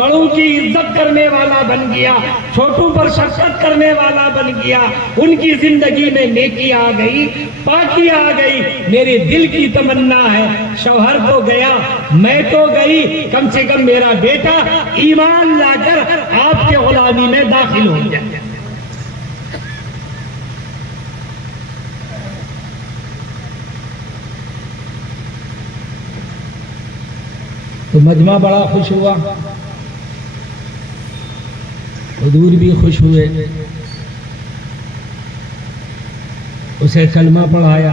بڑوں کی عزت کرنے والا بن گیا، چھوٹوں پر شفقت کرنے والا بن گیا، ان کی زندگی میں نیکی آ گئی، پاکی آ گئی۔ میرے دل کی تمنا ہے، شوہر تو گیا، میں تو گئی، کم سے کم میرا بیٹا ایمان لا کر آپ کے غلامی میں داخل ہو جائے۔ تو مجمع بڑا خوش ہوا، حضور بھی خوش ہوئے، اسے کلمہ پڑھایا،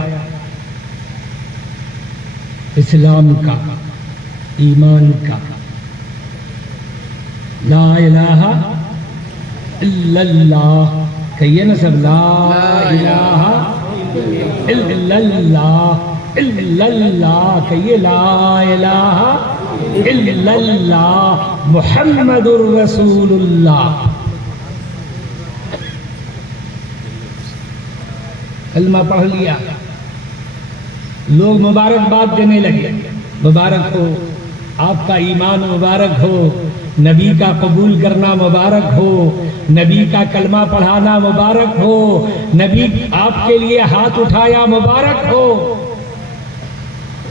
اسلام کا، ایمان کا، لا الہ الا اللہ، کہیے نا سب، لا الہ الا اللہ، الا اللہ، کہیے لا الہ الا اللہ محمد الرسول اللہ۔ کلمہ پڑھ لیا، لوگ مبارکباد دینے لگے، مبارک ہو، آپ کا ایمان مبارک ہو، نبی کا قبول کرنا مبارک ہو، نبی کا کلمہ پڑھانا مبارک ہو، نبی آپ کے لیے ہاتھ اٹھایا مبارک ہو۔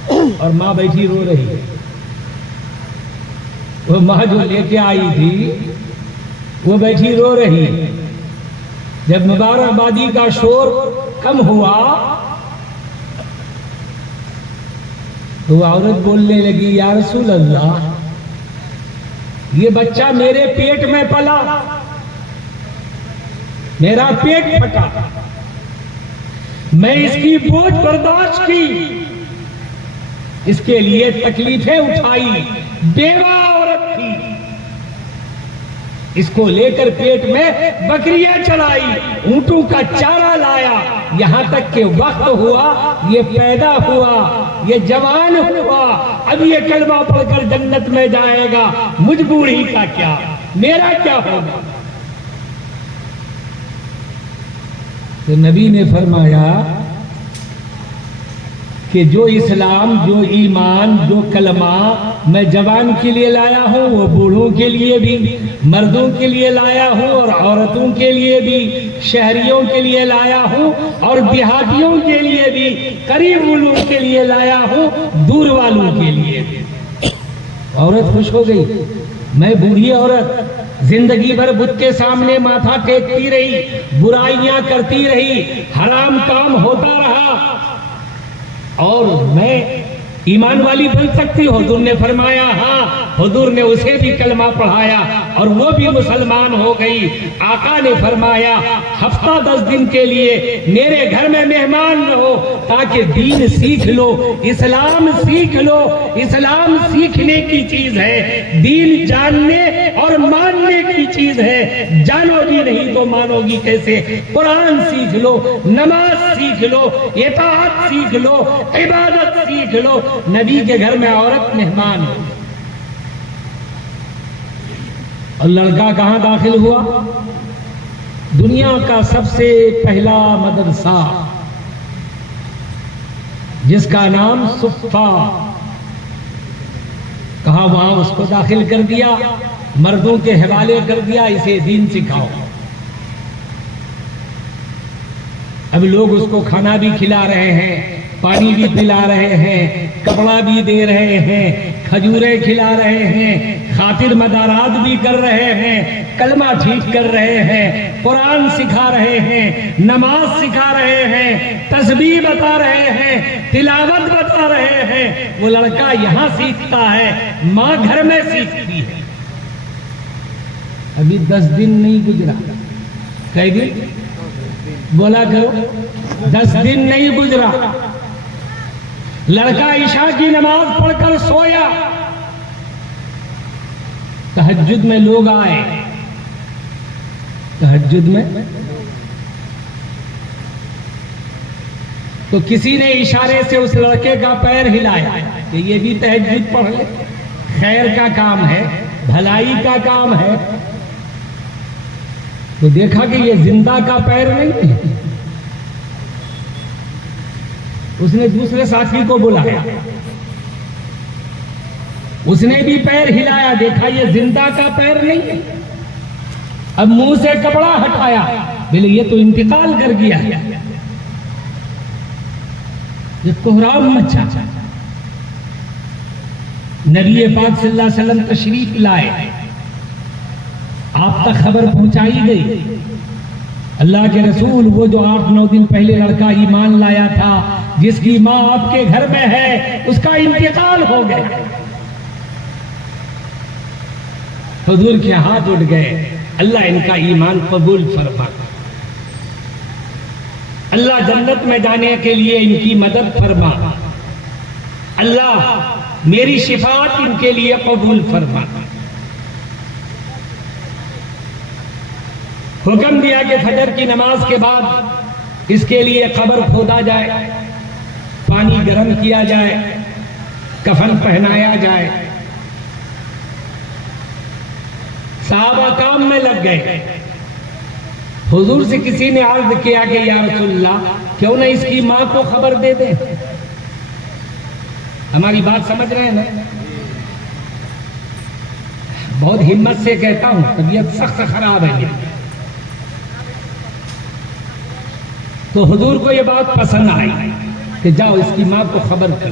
اور ماں بیٹھی رو رہی ہے، وہ ماں جو لے کے آئی تھی وہ بیٹھی رو رہی ہے۔ جب مبارکبادی کا شور کم ہوا تو وہ عورت بولنے لگی، یا رسول اللہ، یہ بچہ میرے پیٹ میں پلا، میرا پیٹ پھٹا، میں اس کی بوجھ برداشت کی، اس کے لیے تکلیفیں اٹھائی، بیوہ عورت تھی، اس کو لے کر پیٹ میں بکریاں چلائی، اونٹوں کا چارہ لایا، یہاں تک کہ وقت ہوا، یہ پیدا ہوا، یہ جوان ہوا، اب یہ کلمہ پڑھ کر جنت میں جائے گا، مجھ بوڑھی کا کیا، میرا کیا ہوگا؟ تو نبی نے فرمایا کہ جو اسلام، جو ایمان، جو کلمہ میں جوان کے لیے لایا ہوں وہ بوڑھوں کے لیے بھی، مردوں کے لیے لایا ہوں اور عورتوں کے لیے بھی، شہریوں کے لیے لایا ہوں اور دیہاتیوں کے لیے بھی، قریب والوں کے لیے لایا ہوں، دور والوں کے لیے بھی۔ عورت خوش ہو گئی، میں بوڑھی عورت زندگی بھر بت کے سامنے ماتھا ٹیکتی رہی، برائیاں کرتی رہی، حرام کام ہوتا رہا، اور میں ایمان والی بن سکتی ہو؟ حضور نے فرمایا ہاں۔ حضور نے اسے بھی کلمہ پڑھایا اور وہ بھی مسلمان ہو گئی۔ آقا نے فرمایا ہفتہ 10 دن کے لیے میرے گھر میں مہمان رہو تاکہ دین سیکھ لو، اسلام سیکھ لو۔ اسلام سیکھنے کی چیز ہے، دین جاننے اور ماننے کی چیز ہے۔ جانو گی نہیں تو مانو گی کیسے؟ قرآن سیکھ لو، نماز سیکھ لو، اطاعت سیکھ لو، عبادت سیکھ لو۔ نبی کے گھر میں عورت مہمان ہو، اور لڑکا کہاں داخل ہوا؟ دنیا کا سب سے پہلا مدرسہ جس کا نام صفا، کہا وہاں اس کو داخل کر دیا، مردوں کے حوالے کر دیا، اسے دین سکھاؤ۔ اب لوگ اس کو کھانا بھی کھلا رہے ہیں، پانی بھی پلا رہے ہیں، کپڑا بھی دے رہے ہیں، کھجوریں کھلا رہے ہیں، خاطر مدارات بھی کر رہے ہیں، کلمہ ٹھیک کر رہے ہیں، قرآن سکھا رہے ہیں، نماز سکھا رہے ہیں، تسبیح بتا رہے ہیں، تلاوت بتا رہے ہیں۔ وہ لڑکا یہاں سیکھتا ہے، ماں گھر میں سیکھتی ہے۔ ابھی 10 دن نہیں گزرا، کہے گی بولا کرو، 10 دن نہیں گزرا، لڑکا عشاء کی نماز پڑھ کر سویا، تہجد میں لوگ آئے، تہجد میں تو کسی نے اشارے سے اس لڑکے کا پیر ہلایا کہ یہ بھی تہجد پڑھ لے، خیر کا کام ہے، بھلائی کا کام ہے۔ تو دیکھا کہ یہ زندہ کا پیر نہیں ہے، اس نے دوسرے ساتھی کو بلایا، اس نے بھی پیر ہلایا، دیکھا یہ زندہ کا پیر نہیں ہے، اب منہ سے کپڑا ہٹایا، بولے یہ تو انتقال کر گیا، یہ کوہرام مچا۔ نبی پاک صلی اللہ علیہ وسلم تشریف لائے، آپ تک خبر پہنچائی گئی، اللہ کے رسول وہ جو 8-9 دن پہلے لڑکا ایمان لایا تھا، جس کی ماں آپ کے گھر میں ہے، اس کا انتقال ہو گیا۔ حضور کے ہاتھ اٹھ گئے، اللہ ان کا ایمان قبول فرما، اللہ جنت میں جانے کے لیے ان کی مدد فرما، اللہ میری شفاعت ان کے لیے قبول فرما۔ حکم دیا کہ فجر کی نماز کے بعد اس کے لیے قبر کھودا جائے، پانی گرم کیا جائے، کفن پہنایا جائے۔ صحابہ کام میں لگ گئے۔ حضور سے کسی نے عرض کیا کہ یا رسول اللہ کیوں نہ اس کی ماں کو خبر دے دیں؟ ہماری بات سمجھ رہے ہیں نا؟ بہت ہمت سے کہتا ہوں، طبیعت سخت خراب ہے یہ۔ تو حضور کو یہ بات پسند آئی کہ جاؤ اس کی ماں کو خبر کر،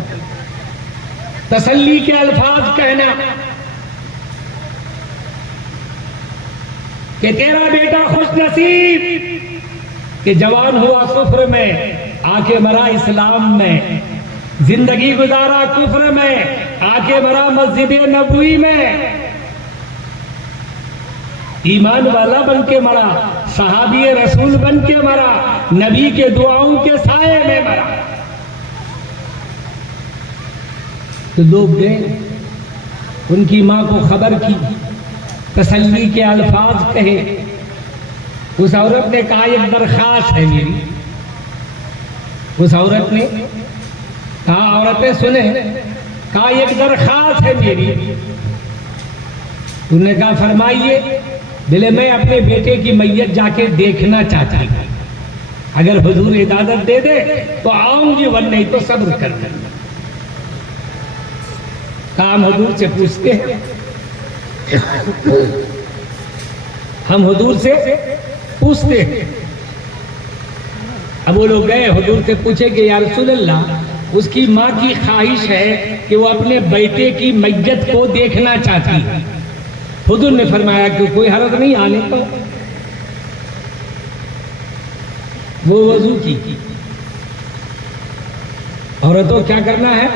تسلی کے الفاظ کہنا کہ تیرا بیٹا خوش نصیب کہ جوان ہوا کفر میں، آ کے مرا اسلام میں، زندگی گزارا کفر میں، آ کے مرا مسجد نبوی میں، ایمان والا بن کے مرا، صحابی رسول بن کے مرا، نبی کے دعاؤں کے سائے میں مرا۔ تو لوگ گئے، ان کی ماں کو خبر کی، تسلی کے الفاظ کہے۔ اس عورت نے کہا ایک درخواست ہے میری، اس عورت نے کہا عورتیں سنیں، کہا ایک درخواست ہے میری۔ انہوں نے کہا فرمائیے۔ بولے میں اپنے بیٹے کی میت جا کے دیکھنا چاہتا ہوں، اگر حضور اجازت دے دے تو آؤں گی، ورنہ نہیں تو صبر کر دیں۔ کام حضور سے پوچھتے ہیں، ہم حضور سے پوچھتے ہیں۔ اب وہ لوگ گئے حضور سے پوچھے کہ یا رسول اللہ اس کی ماں کی خواہش ہے کہ وہ اپنے بیٹے کی میت کو دیکھنا چاہتی ہے۔ حضور نے فرمایا کہ کوئی حرج نہیں آنے کا۔ وہ وضو کی، عورتوں کیا کرنا ہے؟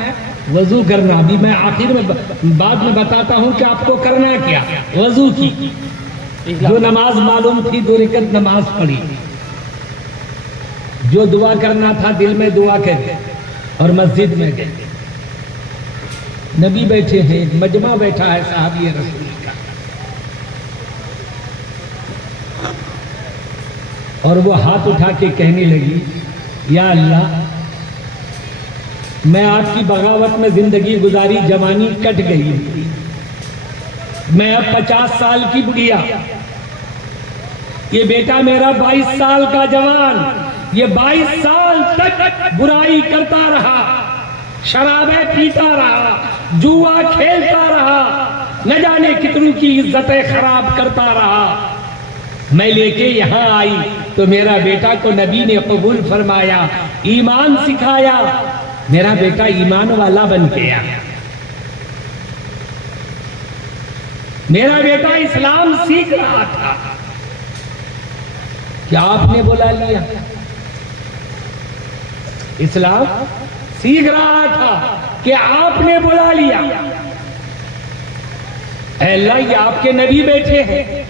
وضو کرنا۔ ابھی میں آخر میں بعد میں بتاتا ہوں کہ آپ کو کرنا کیا۔ وضو کی، جو نماز معلوم تھی 2 رکعت نماز پڑھی، جو دعا کرنا تھا دل میں دعا کر، اور مسجد میں گئے۔ نبی بیٹھے ہیں، ایک مجمع بیٹھا ہے صحابی رسول کا، اور وہ ہاتھ اٹھا کے کہنے لگی یا اللہ میں آپ کی بغاوت میں زندگی گزاری، جوانی کٹ گئی، میں اب 50 سال کی بڑھیا، یہ بیٹا میرا 22 سال کا جوان، یہ 22 سال تک برائی کرتا رہا، شرابیں پیتا رہا، جوا کھیلتا رہا، نہ جانے کتنوں کی عزتیں خراب کرتا رہا۔ میں لے کے یہاں آئی تو میرا بیٹا کو نبی نے قبول فرمایا، ایمان سکھایا، میرا بیٹا ایمان والا بن گیا، میرا بیٹا اسلام سیکھ رہا تھا کہ آپ نے بلا لیا، اسلام سیکھ رہا تھا کہ آپ نے بلا لیا۔ اے اللہ یہ آپ کے نبی بیٹھے ہیں،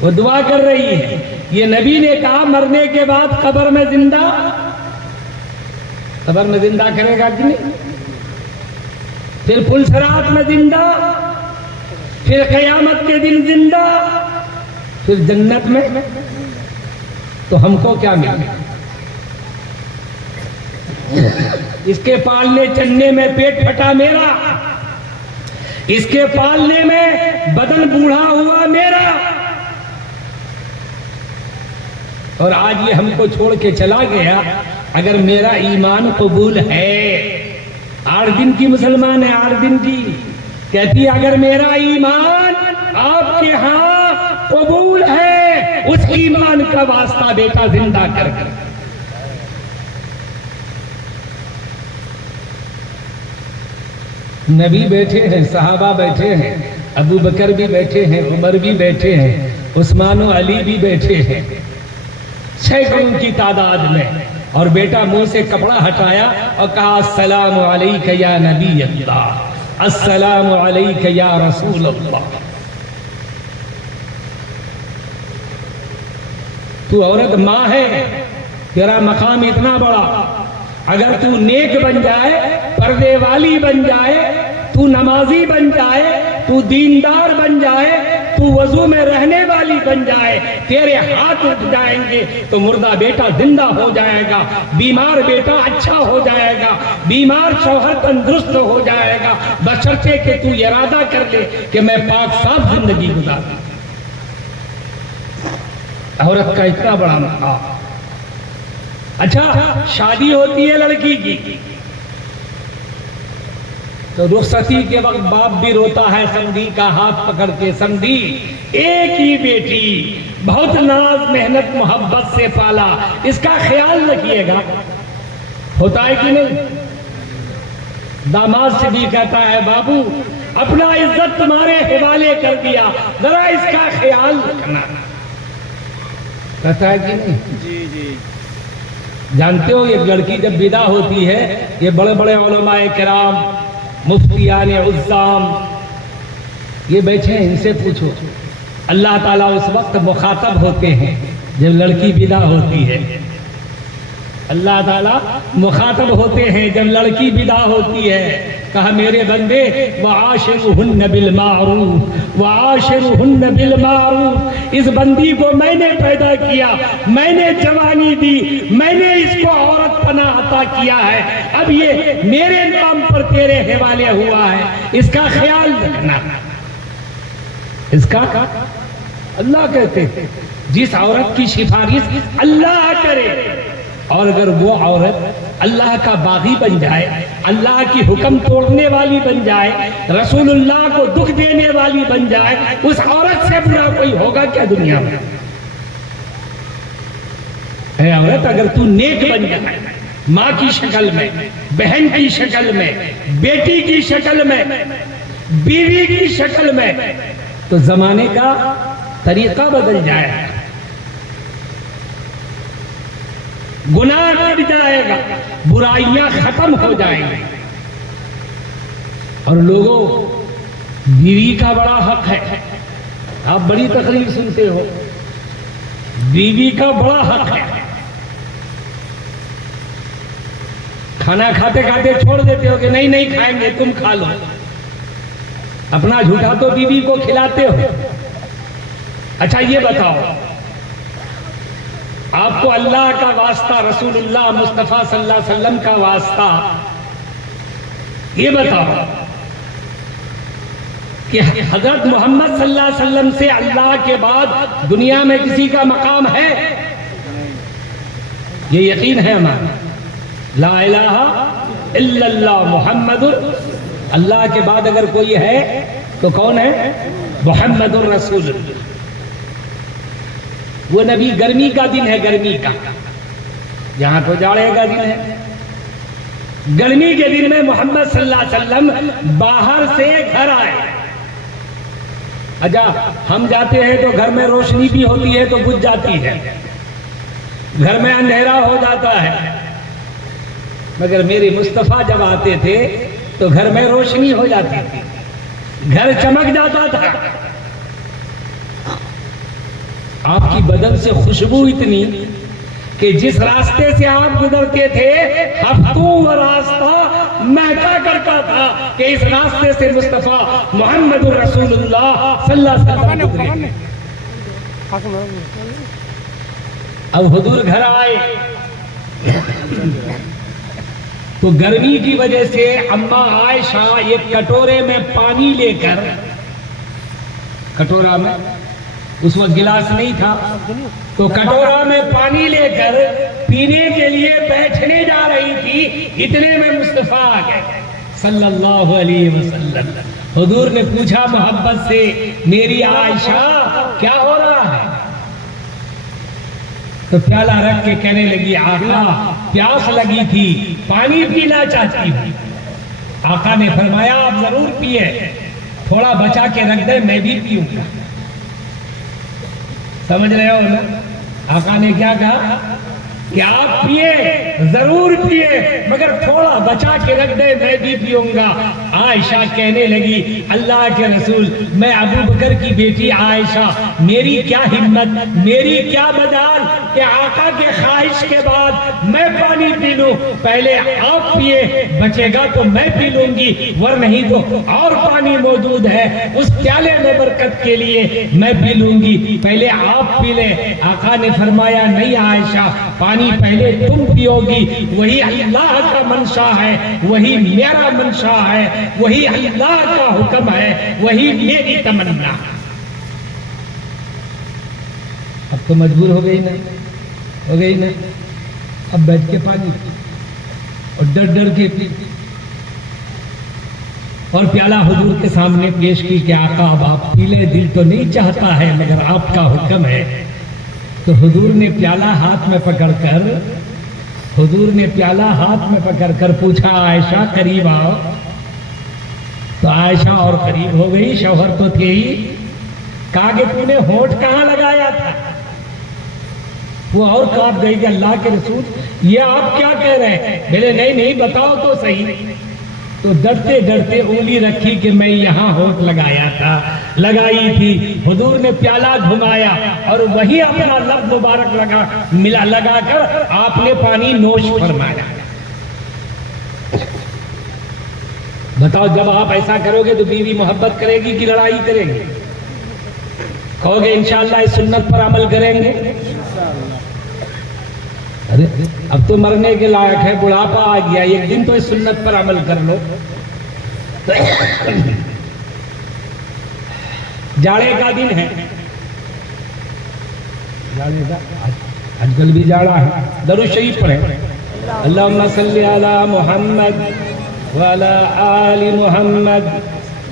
وہ دعا کر رہی ہے، یہ نبی نے کہا مرنے کے بعد قبر میں زندہ، قبر میں زندہ کرے گا کہ نہیں، پھر پلسرات میں زندہ، پھر قیامت کے دن زندہ، پھر جنت میں، تو ہم کو کیا ملے؟ اس کے پالنے چلنے میں پیٹ پھٹا میرا، اس کے پالنے میں بدن بوڑھا ہوا میرا، اور آج یہ ہم کو چھوڑ کے چلا گیا۔ اگر میرا ایمان قبول ہے، 8 دن کی مسلمان ہے، 8 دن کی، کہتی اگر میرا ایمان آپ کے ہاں قبول ہے، اس ایمان کا واسطہ بیٹا زندہ کر کر۔ نبی بیٹھے ہیں، صحابہ بیٹھے ہیں، ابو بکر بھی بیٹھے ہیں، عمر بھی بیٹھے ہیں، عثمان و علی بھی بیٹھے ہیں سینکڑوں کی تعداد میں، اور بیٹا منہ سے کپڑا ہٹایا اور کہا السلام علیک یا نبی اللہ، السلام علیک یا رسول اللہ۔ تو عورت ماں ہے، تیرا مقام اتنا بڑا، اگر تو نیک بن جائے، پردے والی بن جائے، تو نمازی بن جائے، تو دیندار بن جائے، تو وضو میں رہنے والی بن جائے، تیرے ہاتھ اٹھ جائیں گے تو مردہ بیٹا زندہ ہو جائے گا، بیمار بیٹا اچھا ہو جائے گا، بیمار شوہر تندرست ہو جائے گا، بشرطے کہ تو ارادہ کر لے کہ میں پاک صاف زندگی گزاروں۔ عورت کا اتنا بڑا مقام۔ اچھا، شادی ہوتی ہے لڑکی کی تو رخصتی کے وقت باپ بھی روتا ہے، سمدھی کا ہاتھ پکڑ کے، سمدھی ایک ہی بیٹی، بہت ناز محنت محبت سے پالا، اس کا خیال رکھیے گا۔ ہوتا ہے کہ نہیں؟ داماد سے بھی کہتا ہے بابو اپنا عزت تمہارے حوالے کر دیا، ذرا اس کا خیال رکھنا۔ کہتا ہے کہ نہیں؟ جی جی۔ جانتے ہو یہ لڑکی جب ودا ہوتی ہے، یہ بڑے بڑے علماء کرام، مفتیان عظام یہ بیٹھے ہیں، ان سے پوچھو، اللہ تعالیٰ اس وقت مخاطب ہوتے ہیں جب لڑکی ودا ہوتی ہے، اللہ تعالیٰ مخاطب ہوتے ہیں جب لڑکی ودا ہوتی ہے۔ کہا میرے بندے وعاشرہن بالمعروف، وعاشرہن بالمعروف، اس بندی کو میں نے پیدا کیا، میں نے جوانی دی، میں نے اس کو عورت پناہ عطا کیا ہے، اب یہ میرے نام پر تیرے حوالے ہوا ہے، اس کا خیال رکھنا۔ اس کا اللہ کہتے ہیں جس عورت کی سفارش اللہ کرے، اور اگر وہ عورت اللہ کا باغی بن جائے، اللہ کی حکم توڑنے والی بن جائے، رسول اللہ کو دکھ دینے والی بن جائے، اس عورت سے برا کوئی ہوگا کیا دنیا میں؟ اے عورت اگر تو نیک بن جائے، ماں کی شکل میں، بہن کی شکل میں، بیٹی کی شکل میں، بیوی کی شکل میں، تو زمانے کا طریقہ بدل جائے گا، گناہ کٹ جائے گا، برائیاں ختم ہو جائیں گی۔ اور لوگوں، بیوی کا بڑا حق ہے، آپ بڑی تقریر سنتے ہو، بیوی کا بڑا حق ہے۔ کھانا کھاتے کھاتے چھوڑ دیتے ہو کہ نہیں نہیں کھائیں گے، تم کھا لو، اپنا جھوٹا تو بیوی کو کھلاتے ہو۔ اچھا یہ بتاؤ، آپ کو اللہ کا واسطہ، رسول اللہ مصطفیٰ صلی اللہ علیہ وسلم کا واسطہ، یہ بتاؤ کہ حضرت محمد صلی اللہ علیہ وسلم سے اللہ کے بعد دنیا میں کسی کا مقام ہے؟ یہ یقین ہے ہمارا، لا الہ الا اللہ محمد، اللہ کے بعد اگر کوئی ہے تو کون ہے؟ محمد الرسول اللہ۔ وہ نبی، گرمی کا دن ہے، گرمی کا، یہاں تو جاڑے کا دن ہے، گرمی کے دن میں محمد صلی اللہ علیہ وسلم باہر سے گھر آئے۔ اچھا ہم جاتے ہیں تو گھر میں روشنی بھی ہوتی ہے تو بجھ جاتی ہے، گھر میں اندھیرا ہو جاتا ہے، مگر میرے مصطفیٰ جب آتے تھے تو گھر میں روشنی ہو جاتی تھی، گھر چمک جاتا تھا۔ آپ کی بدن سے خوشبو اتنی کہ جس راستے سے آپ گزرتے تھے ہفتوں وہ راستہ مہکا کرتا تھا کہ اس راستے سے مصطفیٰ محمد الرسول اللہ صلی اللہ علیہ وسلم گزرے۔ اب حضور گھر آئے تو گرمی کی وجہ سے اماں عائشہ ایک کٹورے میں پانی لے کر، کٹورا میں اس وقت گلاس نہیں تھا تو کٹورا میں پانی لے کر پینے کے لیے بیٹھنے جا رہی تھی، اتنے میں مصطفیٰ آ گئے صلی اللہ علیہ وسلم۔ حضور نے پوچھا محبت سے، میری عائشہ کیا ہو رہا ہے؟ تو پیالہ رکھ کے کہنے لگی آقا پیاس لگی تھی، پانی پینا چاہتی ہوں۔ آقا نے فرمایا آپ ضرور پیے، تھوڑا بچا کے رکھ دیں میں بھی پیوں گا۔ سمجھ رہے ہو نا؟ آقا نے کیا کہا کہ آپ پیے، ضرور پیے، مگر تھوڑا بچا کے رکھ دے میں بھی پیوں گا۔ عائشہ کہنے لگی اللہ کے رسول، میں ابو بکر کی بیٹی عائشہ، میری کیا ہمت، میری کیا مجال کہ آقا کے خواہش کے بعد میں پانی پی لوں، پہلے آپ پیے، بچے گا تو میں پی لوں گی، ور نہیں تو اور پانی موجود ہے اس پیالے میں برکت کے لیے میں پی لوں گی، پہلے آپ پی لیں۔ آقا نے فرمایا نہیں عائشہ، پانی پہلے تم پیو گی، وہی اللہ کا منشا ہے، وہی میرا منشا ہے، وہی اللہ کا حکم ہے، وہی میری تمنا۔ اب تو مجبور ہو گئی نا، اب بیٹھ کے پانی پی اور ڈر ڈر کے پی، اور پیالہ حضور کے سامنے پیش کی کہ آقا اب آپ پی لیں، دل تو نہیں چاہتا ہے مگر آپ کا حکم ہے۔ تو حضور نے پیالہ ہاتھ میں پکڑ کر پوچھا عائشہ قریب آؤ۔ تو عائشہ اور قریب ہو گئی، شوہر تو تھے ہی۔ کہا کہ تو نے ہونٹ کہاں لگایا تھا؟ وہ اور کانپ گئی کہ اللہ کے رسول یہ آپ کیا کہہ رہے ہیں؟ بولے نہیں بتاؤ تو صحیح۔ تو ڈرتے ڈرتے انگلی رکھی کہ میں یہاں ہونٹ لگائی تھی۔ حضور نے پیالہ گھمایا اور وہی اپنا لب مبارک لگا کر آپ نے پانی نوش فرمایا۔ بتاؤ جب آپ ایسا کرو گے تو بیوی محبت کرے گی کہ لڑائی کرے گی؟ کہو گے انشاءاللہ اس سنت پر عمل کریں گے؟ ارے اب تو مرنے کے لائق ہے، بڑھاپا آ گیا، ایک دن تو اس سنت پر عمل کر لو۔ جاڑے کا دن ہے، آج کل بھی جاڑا ہے، درود شریف پڑھیں، اللہم صلی علی محمد وعلی آل محمد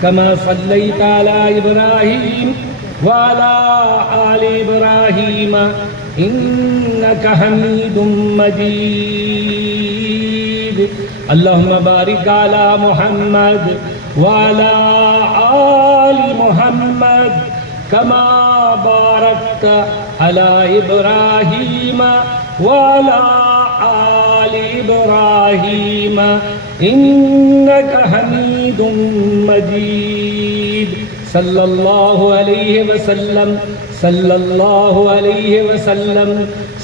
کما صلیت علی ابراہیم وعلی آل ابراہیم انک حمید مجید، اللہم بارک علی محمد وعلی آل محمد کما بارکت علی ابراہیم وعلی آل ابراہیم انک حمید مجید، صلی اللہ علیہ وسلم، صلی اللہ علیہ وسلم،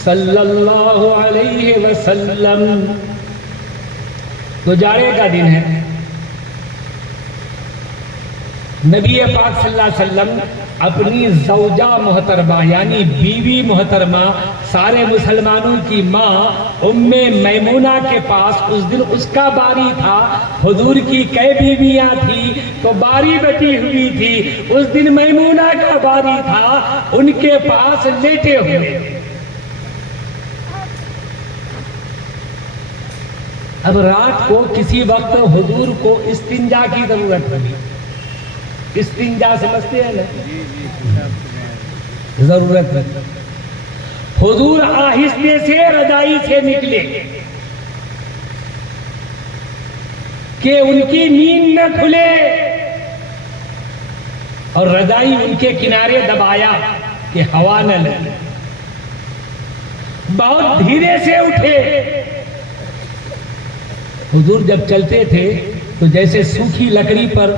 صلی اللہ علیہ وسلم۔ تو جاڑے کا دن ہے، نبی پاک صلی اللہ علیہ وسلم اپنی زوجہ محترمہ یعنی بیوی محترمہ، سارے مسلمانوں کی ماں ام میمونہ کے پاس اس دن اس کا باری تھا۔ حضور کی کئی بیویاں تھی تو باری بٹی ہوئی تھی، اس دن میمونہ کا باری تھا، ان کے پاس لیٹے ہوئے۔ اب رات کو کسی وقت حضور کو استنجا کی ضرورت ہوئی، استنجا سمجھتے ہیں نا، ضرورت ہے۔ حضور آہستے سے رضائی سے نکلے کہ ان کی نیند نہ کھلے، اور رضائی ان کے کنارے دبایا کہ ہوا نہ لگے۔ بہت دھیرے سے اٹھے۔ حضور جب چلتے تھے تو جیسے سوکھی لکڑی پر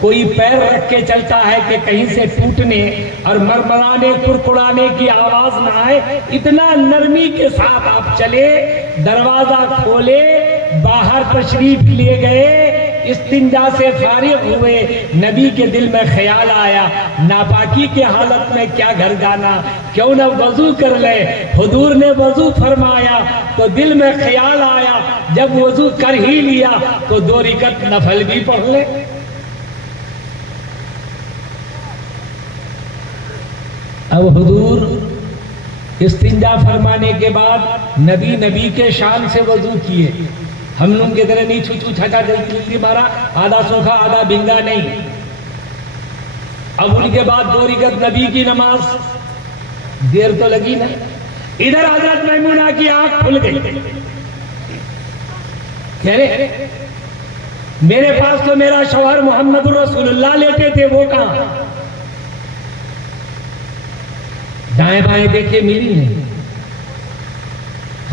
کوئی پیر رکھ کے چلتا ہے کہ کہیں سے ٹوٹنے اور مرمرانے کڑکڑانے کی آواز نہ آئے، اتنا نرمی کے ساتھ آپ چلے، دروازہ کھولے، باہر تشریف لے گئے، استنجا سے فارغ ہوئے۔ نبی کے دل میں خیال آیا ناپاکی کے حالت میں کیا گھر جانا، کیوں نہ وضو کر لے۔ حضور نے وضو فرمایا تو دل میں خیال آیا جب وضو کر ہی لیا تو 2 رکعت نفل بھی پڑھ لے۔ اب حضور استنجا فرمانے کے بعد نبی کے شان سے وضو کیے۔ ہم لوگ کی طرح نہیں چھو چھو چھا چھا جلدی مارا، آدھا سوکھا آدھا بھینگا نہیں، اب ان کے بعد 2 رکعت نبی کی نماز، دیر تو لگی نا. ادھر حضرت میمونہ کی آنکھ کھل گئی، کہہ رہے میرے پاس تو میرا شوہر محمد رسول اللہ لیتے تھے، وہ کہاں؟ دائیں بائیں دیکھے ملی نہیں.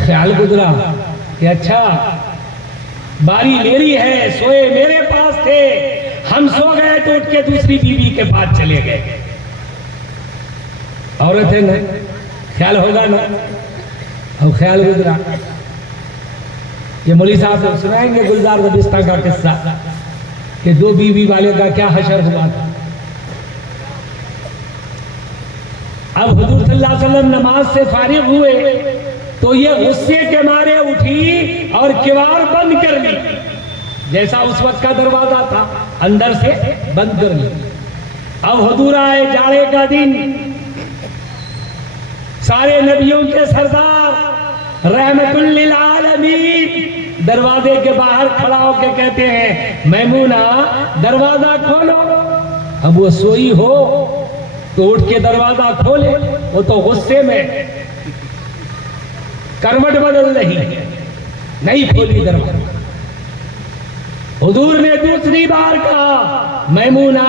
خیال گزرا کہ اچھا باری میری ہے، سوئے میرے پاس تھے، ہم سو گئے تو اٹھ کے دوسری بیوی کے پاس چلے گئے. عورت ہے نا، خیال ہوگا نا. اب خیال گزرا. یہ مولوی صاحب سے سنائیں گے گلزار دبستہ کا قصہ کہ 2 بیوی والے کا کیا حشر ہوا تھا. اب حضور صلی اللہ علیہ وسلم نماز سے فارغ ہوئے تو یہ غصے کے مارے اٹھی اور کیوار بند کر لی. جیسا اس وقت کا دروازہ تھا اندر سے بند کر لی. اب حضور آئے، جاڑے کا دن، سارے نبیوں کے سردار رحمت للعالمین دروازے کے باہر کھڑا ہو کے کہتے ہیں میمونہ دروازہ کھولو. اب وہ سوئی ہو تو اٹھ کے دروازہ کھولے، وہ تو غصے میں کروٹ بدل رہی، نہیں کھولی دروازہ. حضور نے دوسری بار کہا میمونہ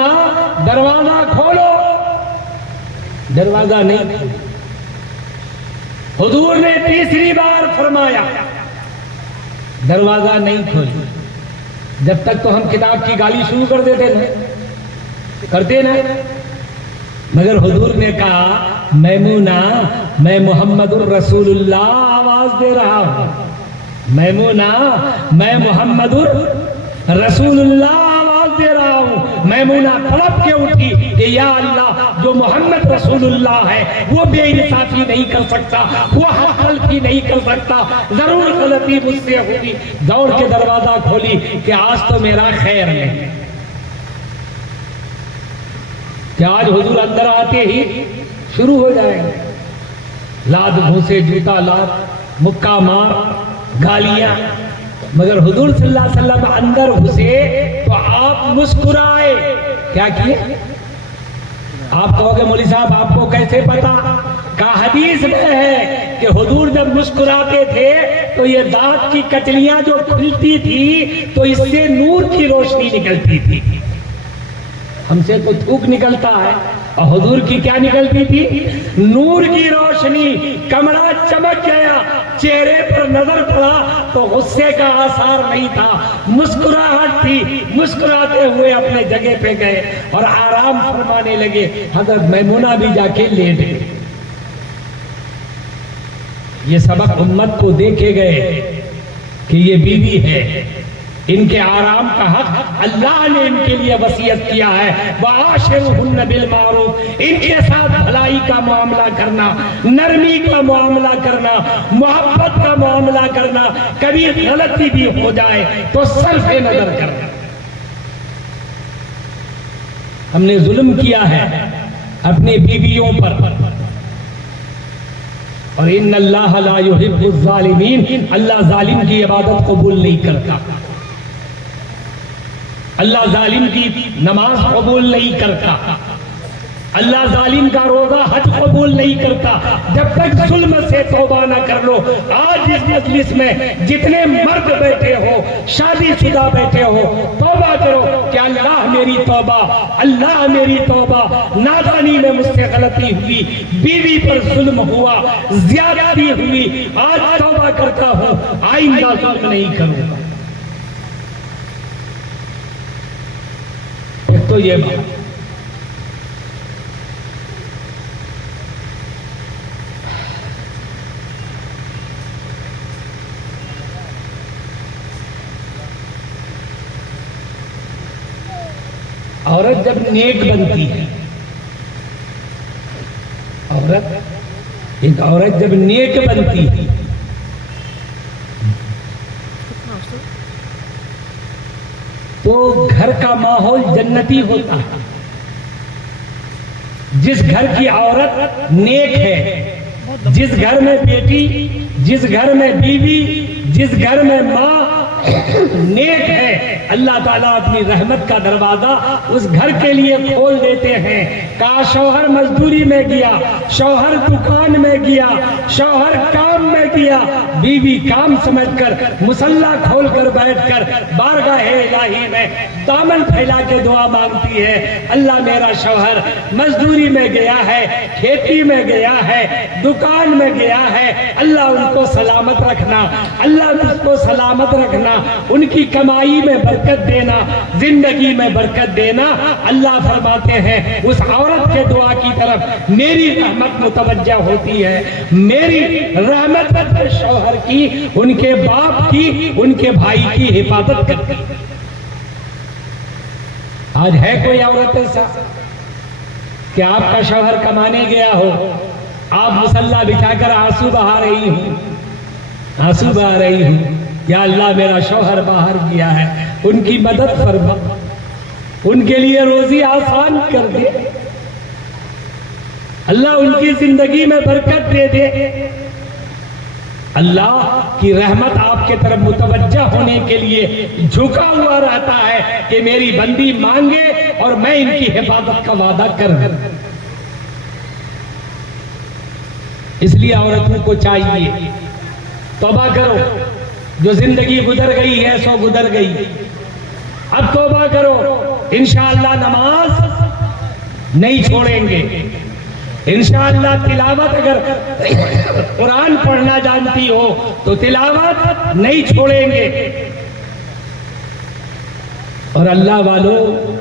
دروازہ کھولو، دروازہ نہیں کھولا. حضور نے تیسری بار فرمایا، دروازہ نہیں کھولی. جب تک تو ہم کتاب کی گالی شروع کر دیتے نا، کرتے نا، مگر حضور نے کہا میمونہ میں محمد الرسول اللہ آواز دے رہا ہوں، میمونہ میں محمد الرسول اللہ آواز دے رہا ہوں. میمونہ تڑپ کے اٹھی کہ یا اللہ جو محمد رسول اللہ ہے وہ بے انصافی نہیں کر سکتا، وہ حق غلطی نہیں کر سکتا، ضرور غلطی مجھ سے ہوگی. دوڑ کے دروازہ کھولی کہ آج تو میرا خیر نہیں، کہ آج حضور اندر آتے ہی شروع ہو جائیں گے لاد گھوسے، جوتا لاد، مکہ مار، گالیاں. مگر حضور صلی اللہ علیہ وسلم اندر گھسے تو آپ مسکرائے. کیا کیے؟ آپ کہو گے مولوی صاحب آپ کو کیسے پتا؟ کہ حدیث میں ہے کہ حضور جب مسکراتے تھے تو یہ دانت کی کٹلیاں جو کھلتی تھی تو اس سے نور کی روشنی نکلتی تھی. ہم سے تو تھوک نکلتا ہے اور حضور کی کیا نکلتی تھی؟ نور کی روشنی. کمرہ چمک گیا، چہرے پر نظر پڑا تو غصے کا آثار نہیں تھا، مسکراہٹ تھی. مسکراتے ہوئے اپنے جگہ پہ گئے اور آرام فرمانے لگے. حضرت میمونہ بھی جا کے لیٹ گئے. یہ سبق امت کو دیکھے گئے کہ یہ بیوی ہے، ان کے آرام کا حق اللہ نے ان کے لیے وصیت کیا ہے. وَعَاشِرُهُنَّ بِالْمَعْرُوفِ، ان کے ساتھ بھلائی کا معاملہ کرنا، نرمی کا معاملہ کرنا، محبت کا معاملہ کرنا. کبھی غلطی بھی ہو جائے تو صرف نظر کرنا. ہم نے ظلم کیا ہے اپنی بیویوں پر، اور ان اللہ لا يحب الظالمین، اللہ ظالم کی عبادت قبول نہیں کرتا، اللہ ظالم کی نماز قبول نہیں کرتا، اللہ ظالم کا روزہ حج قبول نہیں کرتا. جب تک ظلم سے توبہ نہ کر لو. آج اس مجلس میں جتنے مرد بیٹھے ہو، شادی شدہ بیٹھے ہو، توبہ کرو کہ اللہ میری توبہ، اللہ میری توبہ، نادانی میں مجھ سے غلطی ہوئی، بیوی پر ظلم ہوا، زیادتی ہوئی، آج توبہ کرتا ہوں، آئندہ ظلم نہیں کروں گا. تو یہ بات عورت جب نیک بنتی ہے، ایک عورت جب نیک بنتی ہے تو گھر کا ماحول جنتی ہوتا ہے. جس گھر کی عورت نیک ہے، جس گھر میں بیٹی، جس گھر میں بیوی، جس گھر میں ماں نیک ہے اللہ تعالیٰ اپنی رحمت کا دروازہ اس گھر کے لیے کھول دیتے ہیں. کہا شوہر مزدوری میں گیا, شوہر دکان میں گیا, شوہر کام میں گیا, بیوی کام سمجھ کر مصلی کھول کر بیٹھ کر بارگاہ الہی میں دامن پھیلا کے دعا مانگتی ہے, اللہ میرا شوہر مزدوری میں گیا ہے, کھیتی میں گیا ہے, دکان میں گیا ہے, اللہ ان کو سلامت رکھنا, اللہ اس کو سلامت رکھنا, ان کی کمائی میں برکت دینا, زندگی میں برکت دینا. اللہ فرماتے ہیں اس عورت کے دعا کی طرف میری رحمت متوجہ ہوتی ہے, میری رحمت اپنے شوہر کی, ان کے باپ کی, ان کے بھائی کی حفاظت کرتی ہے. آج ہے کوئی عورت ایسا کہ آپ کا شوہر کمانے گیا ہو, آپ مصلی بچھا کر آنسو بہا رہی ہوں, آنسو بہا رہی ہوں, یا اللہ میرا شوہر باہر گیا ہے, ان کی مدد فرما, ان کے لیے روزی آسان کر دے, اللہ ان کی زندگی میں برکت دے دے. اللہ کی رحمت آپ کے طرف متوجہ ہونے کے لیے جھکا ہوا رہتا ہے کہ میری بندی مانگے اور میں ان کی حفاظت کا وعدہ کروں. اس لیے عورتوں کو چاہیے توبہ کرو, جو زندگی گزر گئی ہے سو گزر گئی, اب توبہ کرو, انشاءاللہ نماز نہیں چھوڑیں گے, انشاءاللہ تلاوت اگر قرآن پڑھنا جانتی ہو تو تلاوت نہیں چھوڑیں گے. اور اللہ والوں,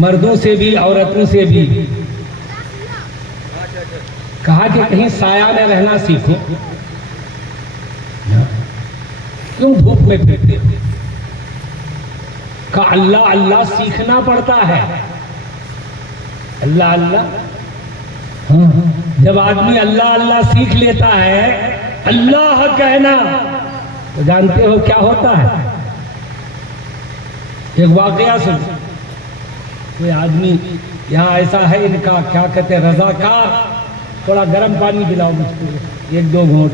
مردوں سے بھی عورتوں سے بھی کہا کہ کہیں سایہ میں رہنا سیکھو, کیوں دھوپ میں پھرتے ہو؟ کہا اللہ اللہ سیکھنا پڑتا ہے, اللہ اللہ. جب آدمی اللہ اللہ سیکھ لیتا ہے, اللہ کہنا, تو جانتے ہو کیا ہوتا ہے؟ ایک واقعہ سن, کوئی آدمی یہاں ایسا ہے, ان کا کیا کہتے ہیں رضاکار, تھوڑا گرم پانی پلاؤ مجھ کو, ایک دو گھونٹ.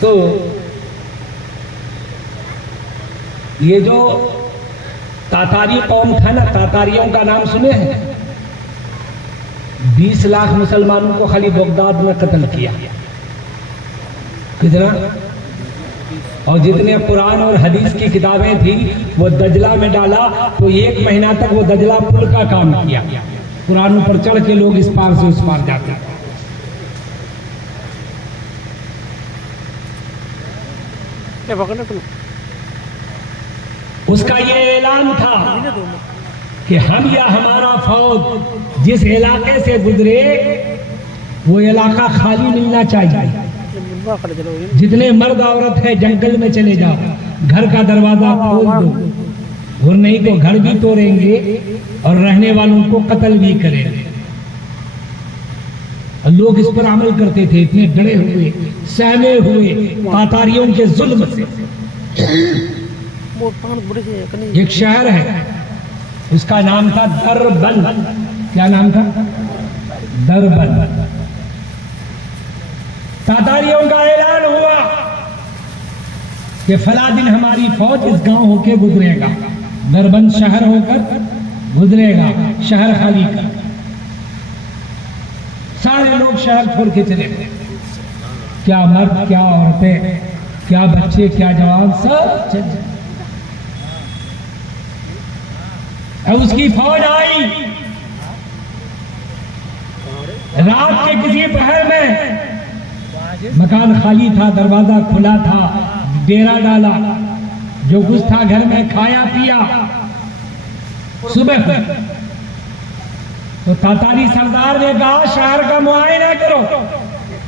تو یہ جو تاتاری قوم تھا نا, تاتاریوں کا نام سنے ہیں؟ 20 لاکھ مسلمانوں کو خالی بغداد میں قتل کیا. کتنا؟ اور جتنے قرآن اور حدیث کی کتابیں تھیں وہ دجلہ میں ڈالا, تو 1 مہینہ تک وہ دجلہ پل کا کام کیا. قرآن پر چڑھ کے لوگ اس پار سے اس پار جاتے. اس کا یہ اعلان تھا کہ ہم یا ہمارا فوج جس علاقے سے گزرے وہ علاقہ خالی ملنا چاہیے. جتنے مرد عورت ہے جنگل میں چلے جاؤ, گھر کا دروازہ کھول دو, اور نہیں تو گھر بھی توڑیں گے اور رہنے والوں کو قتل بھی کریں گے. لوگ اس پر عمل کرتے تھے, اتنے ڈرے ہوئے, سہمے ہوئے تاتاریوں کے ظلم سے. ایک شہر ہے, اس کا نام تھا دربند. کیا نام تھا؟ دربند. تاتاریوں کا اعلان ہوا کہ فلاں دن ہماری فوج اس گاؤں ہو کے گزرے گا, دربند شہر ہو کر گزرے گا, شہر خالی کا. سارے لوگ شہر چھوڑ کے چلے گئے, کیا مرد, کیا عورتیں, کیا بچے, کیا جوان, سب چل گئے. اب اس کی فوج آئی رات کے کسی پہر میں, مکان خالی تھا, دروازہ کھلا تھا, ڈیرا ڈالا, جو کچھ تھا گھر میں کھایا پیا. صبح تو تاتاری سردار نے کہا شہر کا معائنہ کرو,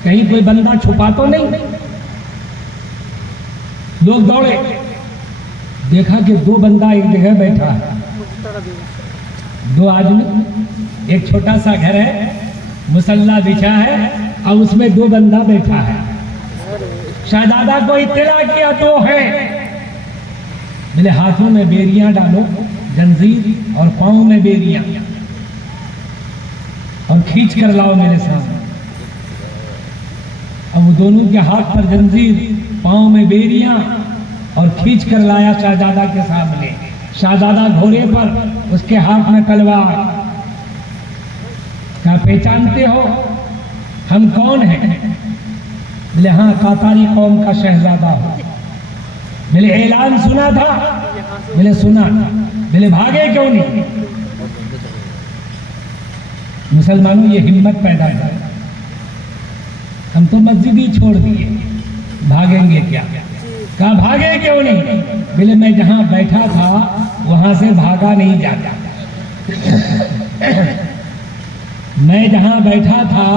کہیں کوئی بندہ چھپا تو نہیں. لوگ دوڑے, دیکھا کہ 2 بندہ ایک جگہ بیٹھا ہے, 2 آدمی, ایک چھوٹا سا گھر ہے, مصلی بچھا ہے, اور اس میں 2 بندہ بیٹھا ہے. شہزادہ کو اطلاع کیا 2 ہے. میرے ہاتھوں میں بیریاں ڈالو, جنزیر, اور پاؤں میں بیریاں, اور کھینچ کر لاؤ میرے سامنے. اب وہ دونوں کے ہاتھ پر زنجیر، پاؤں میں بیڑیاں، اور کھینچ کر لایا شہزادہ کے سامنے۔ شہزادہ گھوڑے پر، اس کے ہاتھ میں تلوار۔ کیا پہچانتے ہو ہم کون ہیں؟ بولے ہاں تاتاری قوم کا شہزادہ ہو۔ بولے اعلان سنا تھا؟ بولے سنا۔ بولے بھاگے کیوں نہیں؟ مسلمانوں یہ ہمت پیدا کر، ہم تو مسجد ہی چھوڑ دیے، بھاگیں گے کیا؟ کہا بھاگے کیوں نہیں؟ بولے میں جہاں بیٹھا تھا وہاں سے بھاگا نہیں جاتا، میں جہاں بیٹھا تھا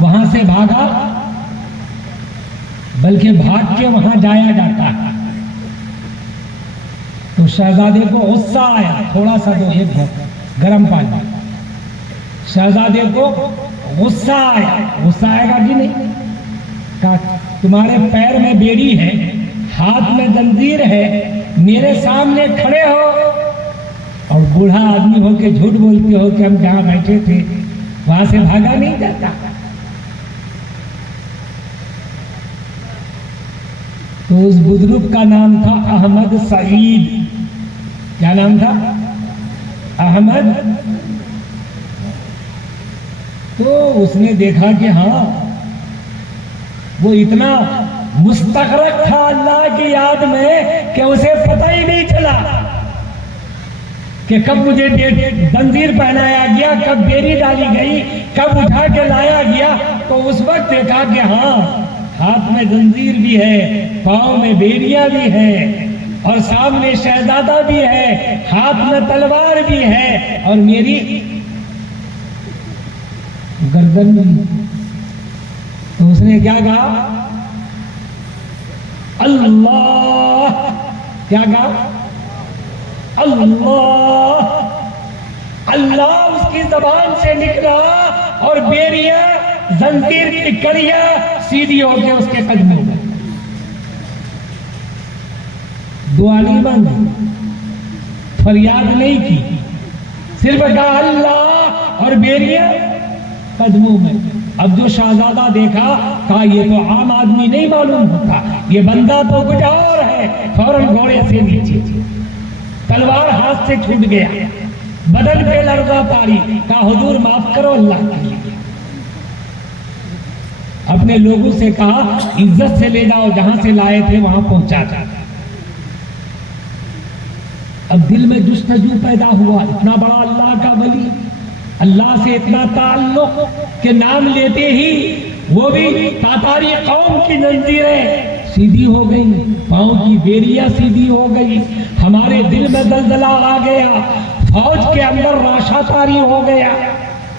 وہاں سے بھاگا، بلکہ بھاگ کے وہاں جایا جاتا ہے۔ تو شہزادے کو غصہ آیا، تھوڑا سا دو، ایک گرم پانی۔ شہزادے کو غصہ آیا، غصہ آئے گا کہ نہیں؟ کہا تمہارے پیر میں بیڑی ہے، ہاتھ میں زنجیر ہے، میرے سامنے کھڑے ہو اور بوڑھا آدمی ہو کے جھوٹ بولتے ہو کہ ہم جہاں بیٹھے تھے وہاں سے بھاگا نہیں جاتا۔ تو اس بزرگ کا نام تھا احمد سعید۔ کیا نام تھا؟ احمد۔ تو اس نے دیکھا کہ ہاں وہ اتنا مستغرق تھا اللہ کی یاد میں کہ اسے پتہ ہی نہیں چلا کہ کب مجھے زنجیر پہنایا گیا، کب بیڑی ڈالی گئی، کب اٹھا کے لایا گیا۔ تو اس وقت دیکھا کہ ہاں ہاتھ میں زنجیر بھی ہے، پاؤں میں بیڑیاں بھی ہے، اور سامنے شہزادہ بھی ہے، ہاتھ میں تلوار بھی ہے، اور میری گردن بھی۔ تو اس نے کیا کہا؟ اللہ۔ کیا کہا؟ اللہ۔ اللہ اس کی زبان سے نکلا اور بیڑیاں، زنجیر کی کڑیاں سیدھی ہو کے اس کے قدموں میں۔ دعا نہیں مانگی، فریاد نہیں کی، صرف کہا اللہ، اور بیڑیاں قدموں میں۔ اب جو شہزادہ دیکھا، کہا یہ تو عام آدمی نہیں معلوم ہوتا، یہ بندہ تو کچھ اور ہے۔ فوراً گھوڑے سے نیچے، تلوار ہاتھ سے چھوٹ گیا، بدن پہ لرزہ طاری۔ کہا حضور معاف کرو اللہ کے لیے۔ اپنے لوگوں سے کہا عزت سے لے جاؤ، جہاں سے لائے تھے وہاں پہنچا جا۔ اب دل میں جستجو پیدا ہوا، اتنا بڑا اللہ کا ولی، اللہ سے اتنا تعلق کہ نام لیتے ہی وہ بھی تاتاری قوم کی زنجیریں سیدھی ہو گئی، پاؤں کی بیڑیاں سیدھی ہو گئی۔ ہمارے دل میں زلزلہ آ گیا، فوج کے اندر راشا طاری ہو گیا۔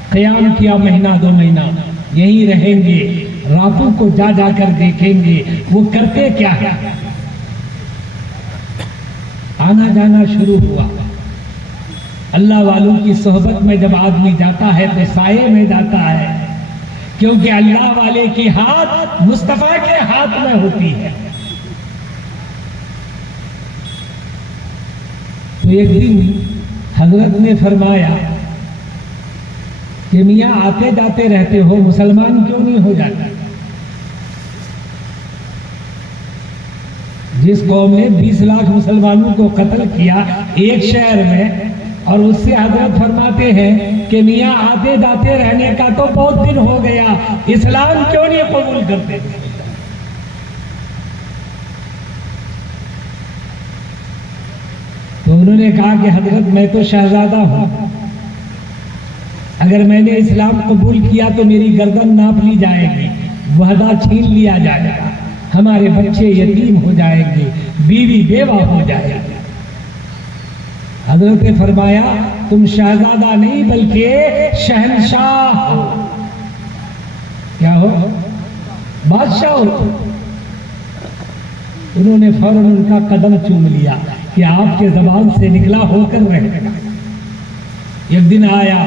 قیام کیا مہینہ دو مہینہ، یہیں رہیں گے، راتوں کو جا جا کر دیکھیں گے وہ کرتے کیا ہے۔ آنا جانا شروع ہوا۔ اللہ والوں کی صحبت میں جب آدمی جاتا ہے تو سائے میں جاتا ہے، کیونکہ اللہ والے کی ہاتھ مصطفیٰ کے ہاتھ میں ہوتی ہے۔ تو ایک دن حضرت نے فرمایا کہ میاں آتے جاتے رہتے ہو، مسلمان کیوں نہیں ہو جاتا؟ جس قوم نے 20 لاکھ مسلمانوں کو قتل کیا ایک شہر میں، اور اس سے حضرت فرماتے ہیں کہ میاں آتے جاتے رہنے کا تو بہت دن ہو گیا، اسلام کیوں نہیں قبول کرتے؟ تو انہوں نے کہا کہ حضرت میں تو شہزادہ ہوں، اگر میں نے اسلام قبول کیا تو میری گردن ناپ لی جائے گی، وعدہ چھین لیا جائے گا، ہمارے بچے یتیم ہو جائیں گے، بیوی بیوہ ہو جائے گی۔ حضرت نے فرمایا تم شہزادہ نہیں بلکہ شہنشاہ ہو۔ کیا ہو؟ بادشاہ ہو۔ انہوں نے فوراً ان کا قدم چوم لیا کہ آپ کے زبان سے نکلا ہو کر رہے گا۔ ایک دن آیا